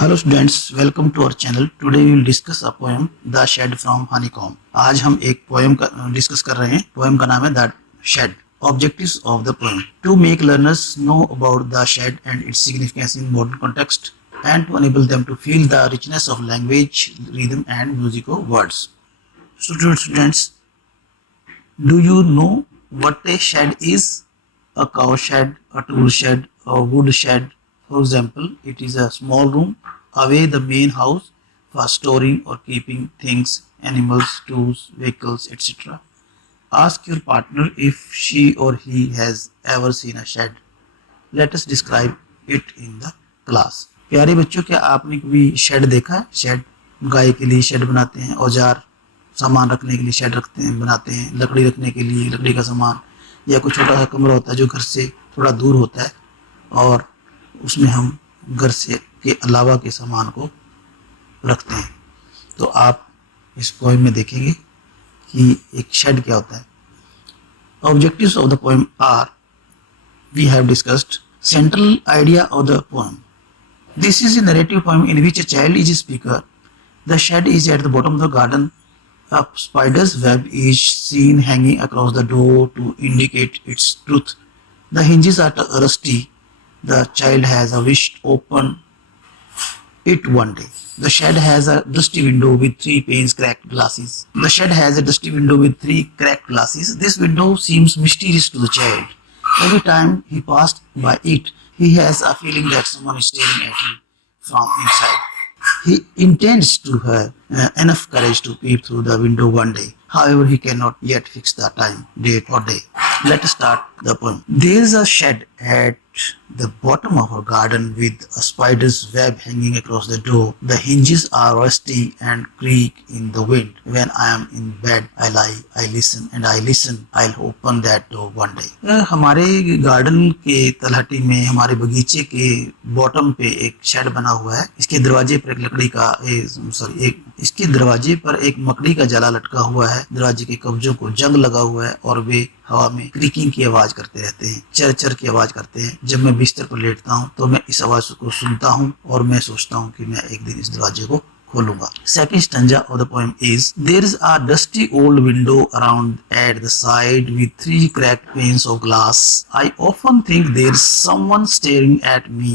Hello students, welcome to our channel. Today we will discuss a poem the shade from honeycomb. आज हम एक poem का discuss कर रहे हैं। पोएम का नाम है the shade. Objectives of the poem: to make learners know about the shade and its significance in modern context and to enable them to feel the richness of language, rhythm and music of words. Students, do you know what a shed is? A cow shed, a tool shed, a wood shed. For example, it is a small room away the main house for storing or keeping things, animals, tools, vehicles, etc. Ask your partner if she or he has ever seen a shed. Let us describe it in the class. प्यारे बच्चों, क्या आपने कभी shade देखा है? Shade, गाय के लिए shade बनाते हैं, औजार सामान रखने के लिए शेड रखते हैं, बनाते हैं, लकड़ी रखने के लिए लकड़ी का सामान, या कोई छोटा सा कमरा होता है जो घर से थोड़ा दूर होता है और उसमें हम घर से के अलावा के सामान को रखते हैं। तो आप इस पोएम में देखेंगे कि एक शेड क्या होता है। Objectives of the poem are, we have discussed central idea of the poem. This is a narrative poem in which a child is a speaker. The shed is at the bottom of the garden. A spider's web is seen hanging across the door to indicate its truth. The hinges are rusty. The child has a wish to open it one day. The shed has a dusty window with 3 panes cracked glasses. The shed has a dusty window with 3 cracked glasses. This window seems mysterious to the child. Every time he passed by it, he has a feeling that someone is staring at him from inside. He intends to have enough courage to peep through the window one day. However, he cannot yet fix the time, date or day. Let us start the poem. There is a shed at the bottom of our garden with a spider's web hanging across the door. The hinges are rusty and creak in the wind. When I am in bed, I lie, I listen and I listen. I'll open that door one day. हमारे garden के तलहटी में, हमारे बगीचे के bottom पे एक shade बना हुआ है। इसके दरवाजे पर इसके दरवाजे पर एक मकड़ी का जाला लटका हुआ है। दरवाजे के कब्जों को जंग लगा हुआ है और वे हवा में क्रीकिंग की आवाज करते रहते हैं, चर चर की आवाज करते हैं। जब मैं बिस्तर पर लेटता हूँ तो मैं इस आवाज को सुनता हूँ और मैं सोचता हूँ कि मैं एक दिन इस दरवाजे को खोलूंगा। Second stanza of the poem is: there is a dusty old window around at the side with 3 cracked panes of glass. I often think there's someone staring at me.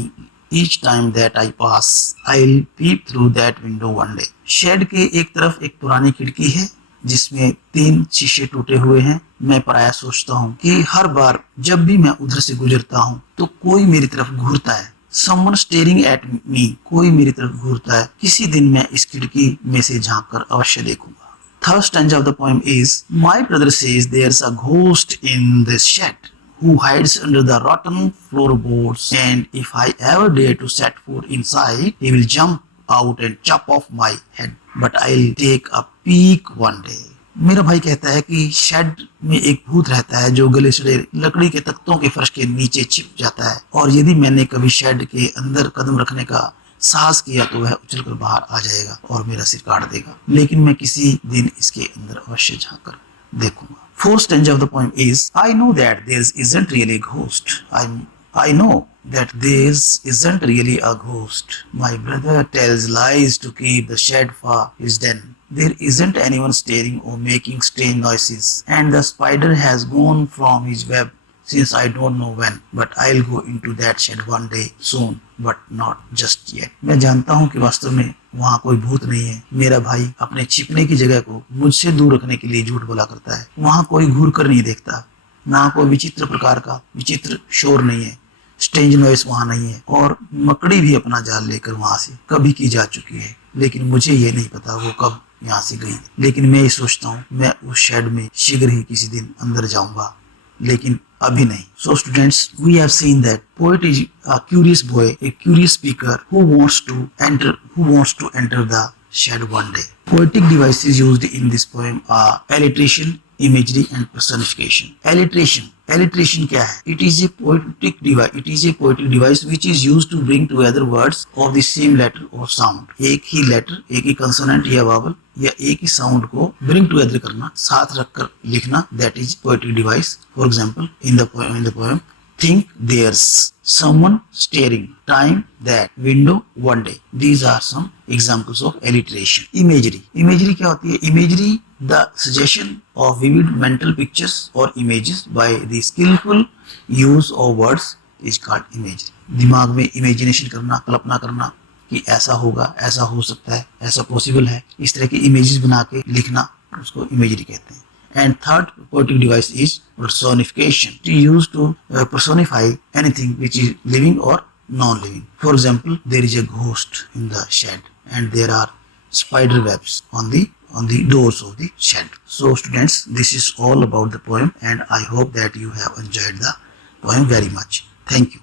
Each time that I pass, I'll peep through that window one day. Shade के एक तरफ एक पुरानी खिड़की है जिसमें 3 शीशे टूटे हुए हैं। मैं प्रायः सोचता हूँ कि हर बार जब भी मैं उधर से गुजरता हूँ तो कोई मेरी तरफ घूरता है। Someone staring at me, कोई मेरी तरफ घूरता है। किसी दिन मैं इस खिड़की में से झांक कर अवश्य देखूंगा। Third stanza of the poem is: my brother says there's a ghost in this shed who hides under the rotten floorboards, and if I ever dare to set foot inside, he will jump out and chop off my head. But I'll take a peek one day. मेरा भाई कहता है कि shade में एक भूत रहता है जो गले सड़े लकड़ी के तख्तों के फर्श के नीचे छिप जाता है, और यदि मैंने कभी शेड के अंदर कदम रखने का साहस किया तो वह उछलकर बाहर आ जाएगा और मेरा सिर काट देगा। लेकिन मैं किसी दिन इसके अंदर अवश्य झांक कर देखूंगा। Fourth stanza of the poem is: I know that there isn't really a ghost. I know that there isn't really a ghost. My brother tells lies to keep the shed for his den. There isn't anyone staring or making strange noises, and the spider has gone from his web since I don't know when. But I'll go into that shed one day soon, but not just yet. मैं जानता हूँ कि वास्तव में वहाँ कोई भूत नहीं है। मेरा भाई अपने छिपने की जगह को मुझसे दूर रखने के लिए झूठ बोला करता है। वहाँ कोई घूर कर नहीं देखता, ना कोई विचित्र प्रकार का विचित्र शोर नहीं है, स्ट्रेंज नॉइस वहाँ नहीं है, और मकड़ी भी अपना जाल लेकर वहाँ से कभी की जा चुकी है। लेकिन मुझे ये नहीं पता वो कब यहाँ से गई। लेकिन मैं ये सोचता हूँ मैं उस शेड में शीघ्र ही किसी दिन अंदर जाऊंगा, लेकिन अभी नहीं। So students, we have seen that poet is a curious boy, a curious speaker who wants to enter the shed one day. Poetic devices used in this poem are alliteration, imagery and personification. Alliteration क्या है? It is a poetic device which is used to bring together words of the same letter or sound. एक ही letter, एक ही consonant या vowel या एक ही sound को bring together करना, साथ रखकर लिखना, that is poetic device. For example, in the poem, think there's someone staring, time, that, window, one day. These are some examples of alliteration. Imagery क्या होती है? Imagery, the suggestion of vivid mental pictures or images by the skillful use of words is called imagery. दिमाग में imagination करना, कल्पना करना कि ऐसा होगा, ऐसा हो सकता है, ऐसा पॉसिबल है, इस तरह की images बना के लिखना, उसको imagery कहते हैं. And third poetic device is personification, to use to personify anything which is living or non-living. For example, there is a ghost in the shed and there are spider webs on the doors of the shed. So students, this is all about the poem and I hope that you have enjoyed the poem very much. Thank you.